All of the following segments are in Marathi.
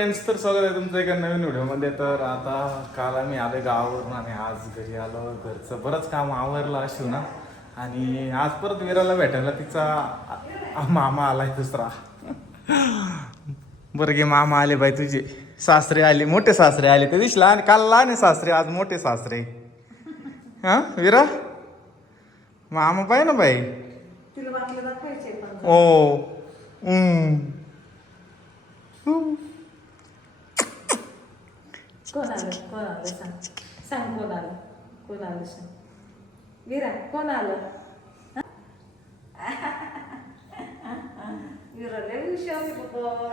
फ्रेंड्स तर स्वागत आहे तुमचं एका नवीन व्हिडिओमध्ये. तर आता काल आम्ही आलो गावावरून आणि आज घरी आलो. घरचं बरंच काम आवरलं असेल ना. आणि आज परत विराला भेटायला तिचा मामा आलाय दुसरा. बरं गे मामा आले बाई तुझे. सासरे आले मोठे सासरे आले. ते दिसला आणि काल लहान सासरे आज मोठे सासरे. हा विरा? मामा पाय ना बाई. ओ हम्म. कोण आलं कोण आलं सांग? सांग कोण आलं कोण आलं सांग विरा कोण आलं.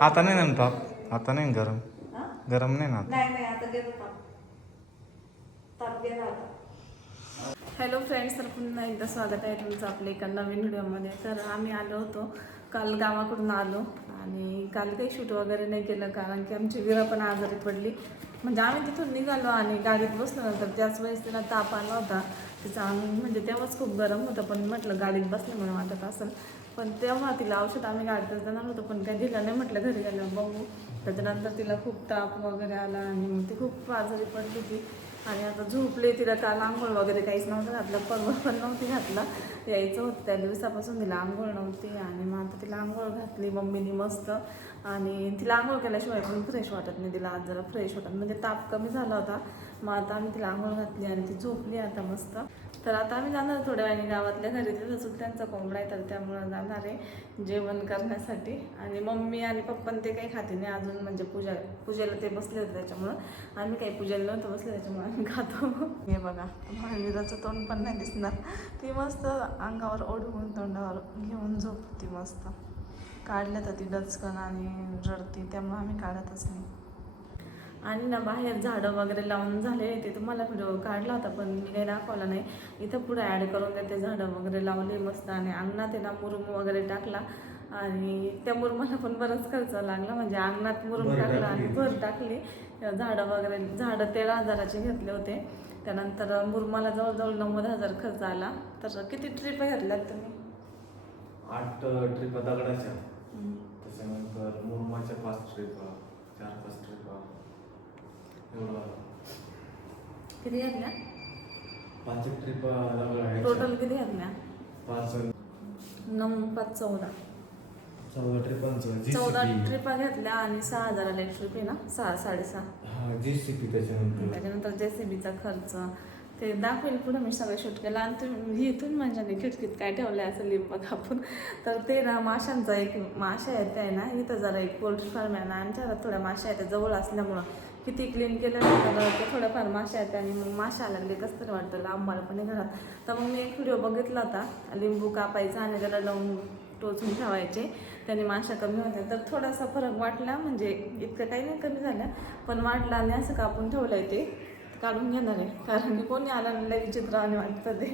आता नाही ना ताप आता नाही ना गरम. हा? गरम नाही ना. नाही नाही आता गेलो ताप ताप गेला आता. हॅलो फ्रेंड्स तर पुन्हा एकदा स्वागत आहे तुमचं आपल्या एका नवीन व्हिडिओमध्ये. तर आम्ही आलो होतो काल गावाकडून आलो आणि काल काही शूट वगैरे नाही केलं कारण की आमची विरा पण आजारी पडली. म्हणजे आम्ही तिथून निघालो आणि गाडीत बसलो नंतर त्याच वेळेस तिला ताप आला होता. तिचा अंग म्हणजे तेव्हाच खूप गरम होतं पण म्हटलं गाडीत बसल्यामुळे वाटत असेल. पण तेव्हा तिला औषध आम्ही गाडीतच देणार होतो पण काही दिलं नाही म्हटलं घरी गेलं बघू. त्याच्यानंतर तिला खूप ताप वगैरे आला आणि मग ती खूप आजारी पडली होती. आणि आता झोपले तिला काल आंघोळ वगैरे काहीच नव्हतं घातलं परवा पण नव्हती घातला. यायचं होतं त्या दिवसापासून तिला आंघोळ नव्हती आणि मग आता तिला आंघोळ घातली मम्मीनी मस्त. आणि तिला आंघोळ केल्याशिवाय पण फ्रेश वाटत नाही तिला आज जरा फ्रेश वाटत म्हणजे ताप कमी झाला होता. मग आता आम्ही तिला आंघोळ घातली आणि ती झोपली आता मस्त. तर आता आम्ही जाणार थोड्या वेळाने गावातल्या घरी. तिथं सुट्ट्यांचा कोंबडा आहे तर त्यामुळं जाणार आहे जेवण करण्यासाठी. आणि मम्मी आणि पप्पन ते काही खाते नाही अजून म्हणजे पूजा पूजेला ते बसले होते त्याच्यामुळं. आम्ही काही पूजेला नव्हतं बसले त्याच्यामुळं आम्ही खातो. हे बघा महावीराचं तोंड पण नाही दिसणार. ती मस्त अंगावर ओढवून तोंडावर घेऊन झोपती मस्त. काढल्या तर ती डचकन आणि रडती त्यामुळं आम्ही काढतच नाही. आणि ना बाहेर झाडं वगैरे लावून झाले ते तुम्हाला व्हिडिओ काढला होता पण मी काही दाखवला नाही. इथं पुढे ॲड करून देते झाडं वगैरे लावले मस्त आणि अंगणात ना मुरुम वगैरे टाकला. आणि त्या मुरुमाला पण बराच खर्च लागला म्हणजे अंगणात मुरुम टाकला. आणि भर टाकली. झाडं वगैरे झाडं तेरा हजाराचे घेतले होते. त्यानंतर मुरुमाला जवळजवळ नव्वद हजार खर्च आला. तर किती ट्रिप घेतल्यात तुम्ही? आठ ट्रिप दगडाच्या त्याच्यानंतर मुरमाच्या पाच ट्रिप चार पाच ट्रिप किती घेतल्या? पाच एक ट्रिप टोटल किती घेतल्या? पाच नऊ पाच चौदा. चौदा ट्रिपांचं चौदा. ट्रिपा घेतल्या आणि सहा हजाराला एक ट्रिप आहे ना? सहा साडेसहा. जी सी पी त्याच्यानंतर. त्याच्यानंतर जेसीबीचा खर्च. ते दाखवेल पुढे मी सगळं शूट केलं. आणि तुम्ही इथून म्हणजे मी खिडकीत काय ठेवलं आहे असं लिंब कापून तर ते ना माशांचा एक माशा आहे ते आहे ना इथं जरा एक पोल्ट्री फार्म आहे ना आमच्या थोड्या माशा आहेत जवळ असल्यामुळं किती क्लीन केलं तर ते माशा आहेत आणि मग माशा लागले कसं तरी वाटतं लांब पण घरात. तर मग मी एक व्हिडिओ बघितला होता. लिंबू कापायचा आणि त्याला लावून टोचून ठेवायचे. त्याने माशा कमी होत्या. तर थोडासा फरक वाटला म्हणजे इतकं काही नाही कमी झालं. पण वाटला आणि असं कापून ठेवलं आहे ते. काढून घेणार आहे. कारण की कोणी आला नाही विचित्र विचित्राने वाटतं ते.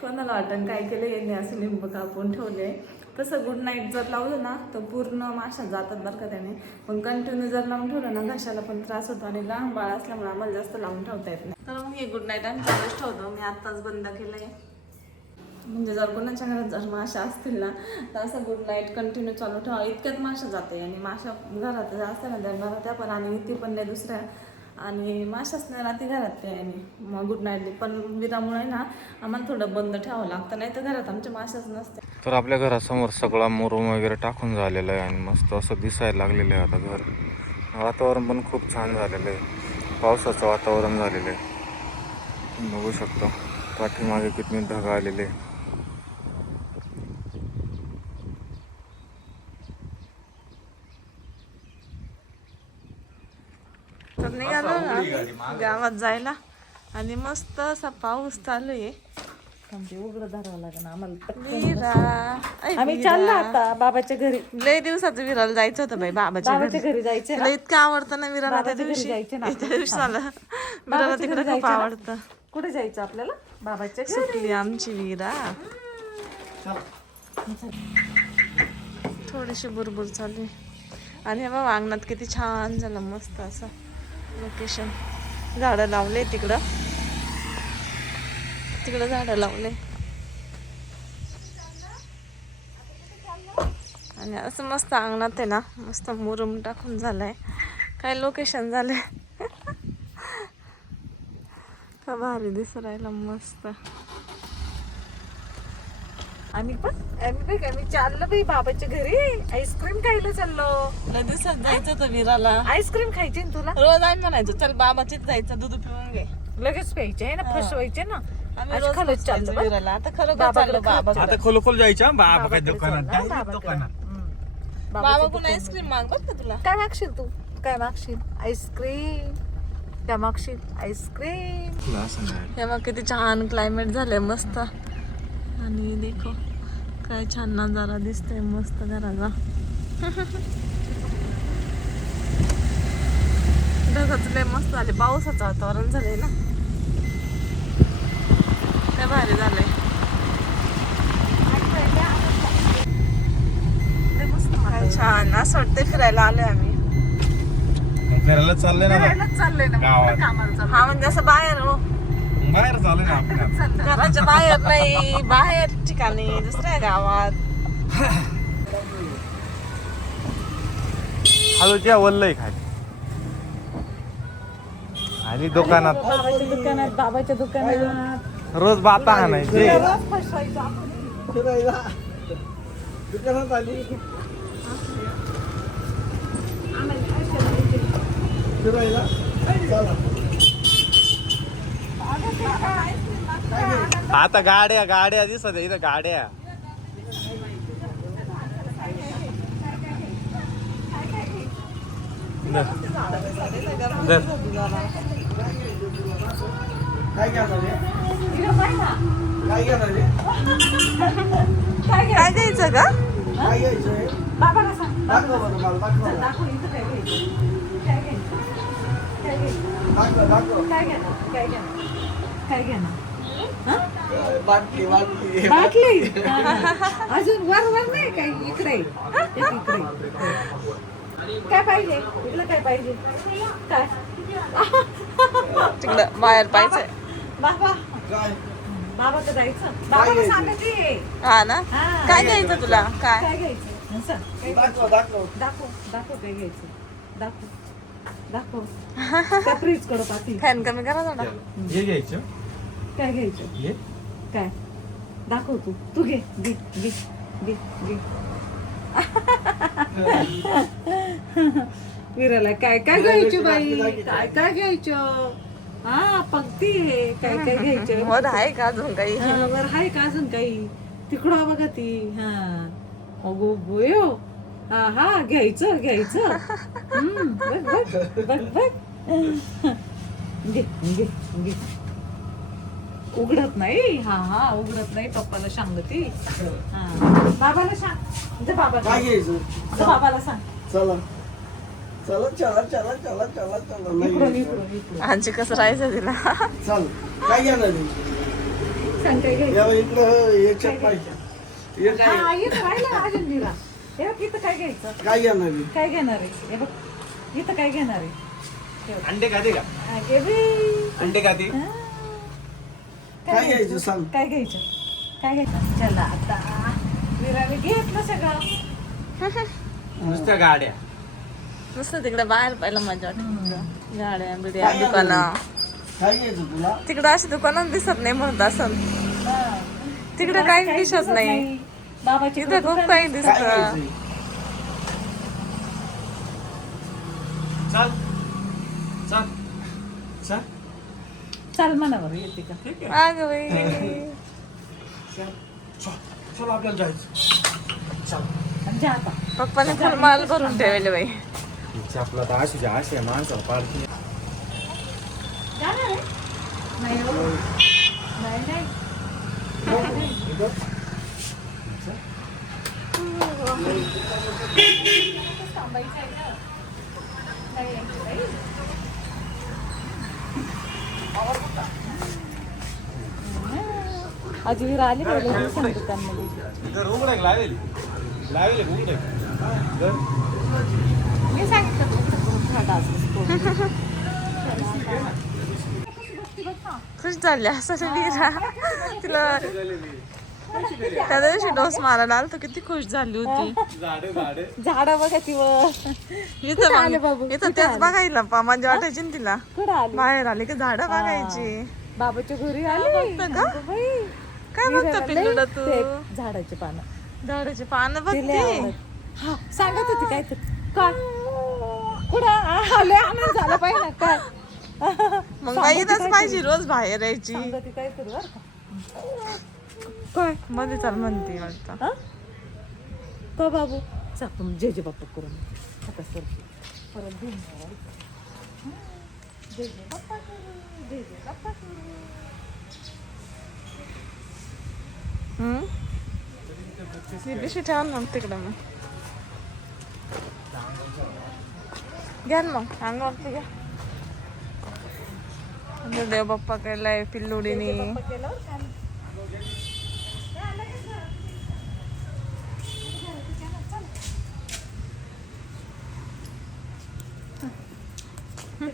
कोणाला वाटतं काय केलं यांनी असं लिंब कापून ठेवले तसं गुड नाईट जर लावलं ना तर पूर्ण माशा जातात बरं का त्याने. पण कंटिन्यू जर लावून ठेवलं ना घशाला पण त्रास होतो आणि लहान बाळ असल्यामुळे आम्हाला जास्त लावून ठेवता येत नाही. तर मग हे गुड नाईट आम्ही चालूच ठेवतो. मी आत्ताच बंद केलं आहे म्हणजे जर कोणाच्या घरात जर माशा असतील ना तर असं गुड नाईट कंटिन्यू चालू ठेवा. इतक्यात माशा जाते आणि माशा घरात ज्या असतात ना त्या घरात त्या पण आणि ती पण नाही दुसऱ्या आणि माशाच नाही राहते घरात ते आणि मग गुड नाईट पण विरामुळे ना आम्हाला थोडं बंद ठेवावं लागतं नाही तर घरात आमच्या माशाच नसते. तर आपल्या घरासमोर सगळा मुरुम वगैरे टाकून झालेला आहे आणि मस्त असं दिसायला लागलेलं आहे आता घर. वातावरण पण खूप छान झालेलं आहे. पावसाचं वातावरण झालेलं आहे. बघू शकतो पाठीमागे किती ढगा आलेले आहे. गावात जायला. आणि मस्त असा पाऊस चालू आहे. उघडं धरावं लागेल आम्हाला आम्ही. चाललो आता बाबाच्या घरी. लय दिवसाचं विराला जायचं होतं बाई बाबाच्या घरी. बाबाच्या घरी जायचे तिला इतकं आवडतं ना विराला त्या दिवशी. त्या दिवसाला विराला तिकडे खूप. आवडतं. कुठे जायचं आपल्याला? बाबाच्या सुटली आमची विरा. थोडीशी बुरबुर चालू आहे. आणि हे बाबा अंगणात किती छान झालं मस्त असं. लोकेशन झाडं लावले तिकडं. तिकडं झाडं लावले. आणि असं मस्त अंगणात आहे ना मस्त मुरुम टाकून झालंय. काय लोकेशन झालंय? का भारी दिसू राहिला मस्त. आम्ही पण आम्ही आम्ही चाललो बाई बाबाच्या घरी. आईस्क्रीम खायला चाललो. लय दिवसात जायचं होतं विराला. आईस्क्रीम खायची ना तुला? रोज आम्ही म्हणायचो चल बाबाचीच जायचं दूध पिऊन घे. लगेच प्यायचे आहे ना फसवायचे ना. आम्ही आज रोज खालच चाललो बा. विराला. आता खरं बाबाकडे चाललो खरंच बाबा आता खोल खोल जायच्या बाबा काय बाबाकडे दुकानात चाललो, direct बाबाकडे. दुकानात. हम्म. बाबा कोण आईस्क्रीम का तुला? काय मागशील तू? काय मागशील? आईस्क्रीम काय मागशील? आईस्क्रीम तुला असं नाही. हे मग किती छान क्लायमेट झालंय मस्त. आणि देखो. काय छान नजारा दिसतोय मस्त घराचा. ढगच लय मस्त झाले पावसाचं वातावरण झालंय ना. काय भारी झालंय. काय छान. असं वाटतंय फिरायला आलोय आम्ही. फिरायला चाललंय ना फिरायलाच चाललोय ना. कामाला चाललोय. हा म्हणजे असं बाहेर हो. बाहेर चालू ना आपण घराच्या बाहेर नाही बाहेर ठिकाणी दुसऱ्या गावात. हळूच्या वल्लय खाली आणि दुकानात. बाबाच्या दुकानात बाबाच्या दुकानात. रोज बाता आणायचे. रोज फसवायचं आपण. आता गाड्या गाड्या दिसत आहे इथं गाड्या. काय द्यायचं का काय घ्यायचं? काय घेणार? बाटली अजून वर वर नाही काय इकडे. इकडे काय पाहिजे? इकडे काय पाहिजे? काय? तिकडं बाहेर पाहिजे. बाबा बाबाचं जायचं. बाबाला सांगायची हा ना? हा. काय घ्यायचं तुला? काय? काय घ्यायचं? हं, घ्यायचं? दाखव. दाखव काय घ्यायचं. दाखव. दाखव. फ्रीजकडे पाठी फॅन कमी करा थोडा हे घ्यायचं. काय घ्यायचं? हे काय? दाखव तू. तू घे. घे घे घे घे. विराला काय काय घ्यायचं बाई? काय काय घ्यायचं? हा पंक्ती आहे. काय काय घ्यायचं? वर आहे का अजून काही? हा, वर आहे का अजून काही? तिकडं बघा ती? हा. अगो गोयो हा हा घ्यायचं घ्यायचं. बघ बघ बघ बघ. घे घे घे. उघडत नाही. हा हा उघडत नाही. पप्पाला सांगती. हा. बाबाला सांग. जा बाबाला. काय घ्यायचं? जा बाबाला सांग. चला. चला चला चला चला चला चला. नाही इकडून घ्यायचं. इकडून इकडून. आजी कसं राहायचं तिला? चल. काय घेणार आहे? सांग काय घ्यायचं? या इकडं याच्यात पाहिजे. हे काय हा इथं राहिलं अजून दिला हे बघ इथं काय घ्यायचं? काय घेणार आहे? काय घेणार आहे? हे बघ इथं काय घेणार आहे? अंडे खाते का? हा, घे. अंडे खाते? हा. काय घ्यायचं? सांग. काय घ्यायचं? काय घ्यायचं? चला आता विराने घेतलं सगळं. नुसत्या गाड्या. नुसतं तिकडे बाहेर पाहिलं मजा वाटत. गाड्या बिड्या काय दुकानं. काय घ्यायचं तुला? तिकडं अशी दुकानं दिसत नाही म्हणत असं. तिकडे काही दिसत नाही. बाबाची तिथे खूप काही काय दिसत. घ्यायचं? चल. चल. चल. चाल मनावर येते का? अगं बाई. चल आपल्याला जायचं. चल. आणि जा आता. पप्पाने फुल माल भरून ठेवले बाई. आपला तर अशी अशी आहे माणसाला जाणार आहे? नाही हो. नाही नाही. थांबायचं आहे ना. नाही यायचं बाई. आज वीर आली पहिले तर उघड लावेल. लावेल उघड मी सांगितलं. खुश झाली असं वीरा तिला त्या दिवशी डोस मारायला आलं तर किती खुश झाली होती. झाडं बघा ती इथं इथं तेच बघायला पा माझी वाटायची ना तिला. बाहेर आली की झाडं बघायची. बाबाच्या घरी आली. काय बघतं पिल्लूला तू? झाडाची पानं. झाडाची पानं बघते. हा सांगत होती काय तर काय? आनंद झाला पाहिजे ना काय? मग बाईच पाहिजे रोज बाहेर यायची. काय का? काय? मध्ये चाल म्हणते वाटतं? का बाबू. आपण जे जे बाप्पा करून आता सर. परत घेऊन जाऊ. जय जय बाप्पा करू जय जय बाप्पा करू. हम्म? पिशवी ठेवा ना मग तिकडे मग. घ्या ना मग अंगावरती घ्या. आता देव बाप्पा केलाय पिल्लुडीने बाप्पा केल्यावर काय आजी आजी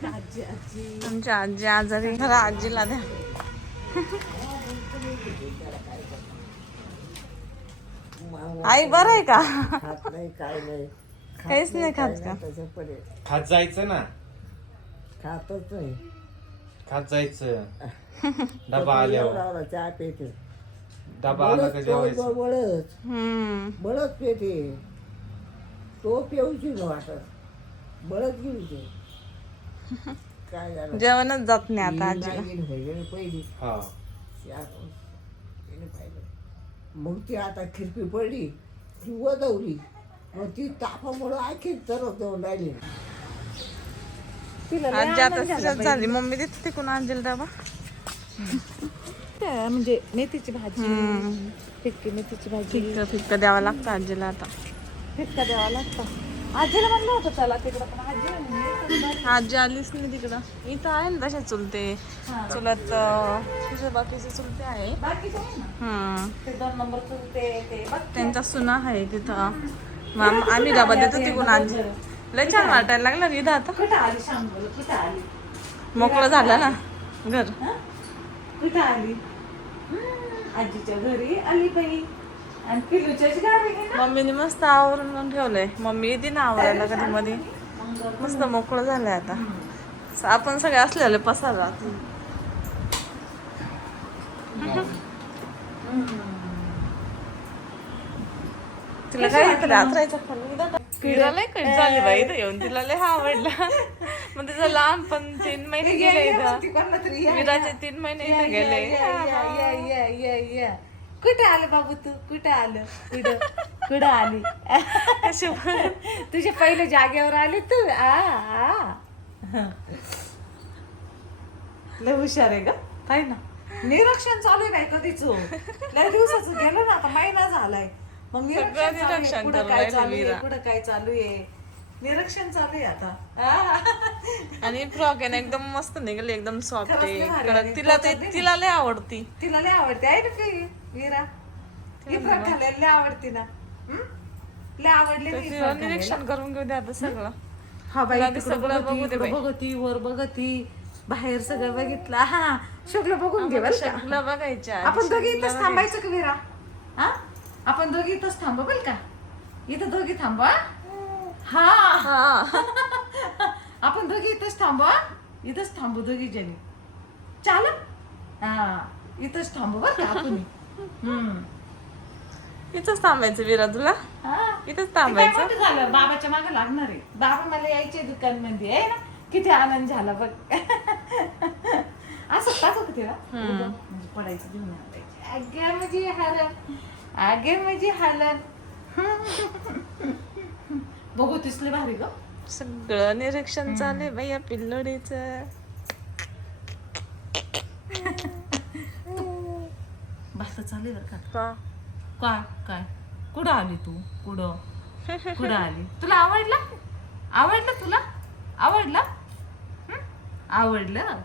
आमच्या आजी आजारी. खरं आजीला द्या. आई बरं आहे का? खात नाही काय नाही काहीच नाही खात का? खात जायचं ना? खातच नाही. खात जायचं. डबा आल्यावर. चहा पेते. डबा आला का जेवायचं? बळच हम्म. बळच पेते. तो पेऊची न वाटत. बळच घेऊचे काय झालं? जेवणच जात नाही आता आजीला. पहिली. हा. ती मग ती आता खिरपी पडली ती वदवली. मग ती तापामुळं आणखी तरफ जाऊन राहिली. तिला लय आजी आता आनंद झाला मम्मी देते तिकून आजीला डबा? त्या म्हणजे मेथीची भाजी. हम्म. फिक्की मेथीची भाजी. फिक्क फिक्क द्यावं लागतं आजीला आता. फिक्का द्यावा लागतो. आजीला म्हणलं होतं चला तिकडं पण आजी आजी आलीच नाही तिकडं. इथं आहे ना तशा चुलते. चुलत अं, तुझ्या बाकीचे चुलते आहे. त्यांचा सुना आहे तिथं. आम्ही डबा देतो तिकडून आजी. लय छान वाटायला लागलं इथं आता. मोकळं झालं ना घर? कुठं आली आजीच्या घरी आली बाई. आणि पिलूच्याच गावी आहे ना? मम्मीने मस्त आवरून ठेवलंय. मम्मी येते ना आवरायला कधी मध्ये मस्त मोकळं झालंय आता. स- आपण सगळे असलेले पसारा. तिला काय रात्रायचं लय कट झाली बाई इथं येऊन. तिला लय आवडला. मग तिचं लहानपण तीन महिने गेले इथं. विराचे तीन महिने इथं गेले. या, या, या, या, या, या. कुठं आलं बाबू तू? कुठं आलं? कुठं कुठं आली. तुझ्या पहिले जागेवर आली तू? आ आ. लय हुशार आहे ग. काय ना? निरीक्षण चालू आहे काय कधीच. लय दिवसाचं गेलं ना आता महिना झालाय. मग निरीक्षण चालू आहे. करून काय चालू आहे. पुढं काय चालू आहे? निरीक्षण चालू आहे आता. आणि फ्रॉक आहे ना एकदम मस्त निघाली एकदम सॉफ्ट आहे. तिला ते तिला लय आवडती. तिला लय आवडते. आहे ना वीरा? ही फ्रॉक घालायला लय आवडते ना? लय आवडली. निरीक्षण करून घेऊ दे आता सगळं. हा बाई सगळं बघू दे. बघती वर बघती बाहेर सगळं बघितलं. हा सगळं बघून घे सगळं बघायच्या आपण दोघी इथंच थांबायचं का वीरा? हा? आपण दोघी इथंच थांबू बरं का? इथं दोघी थांबा हा. आपण दोघी इथंच थांबा इथंच थांबू दोघी जणी. चाल? हा इथंच थांबू बरं का आपण. हम्म. इथंच थांबायचं विरा तुला हा. इथंच ते काय थांबायचं. मोठं झालं? बाबाच्या मागे लागणार आहे. बाबा मला यायचे दुकानमध्ये आहे ना? किती आनंद झाला बघ. असं का? तेव्हा उभं, म्हणजे पडायचं घेऊन आणायचे. म्हणजे हालन आगे म्हणजे हालन बघू तिसले भारी ग. सगळं निरीक्षण चालू बाई या पिल्लोडीच. भात चालू बरं का. का? काय काय? कुठं आली तू? कुठं? कुठं आली? तुला आवडला? आवडलं तुला? आवडलं? आवडलं?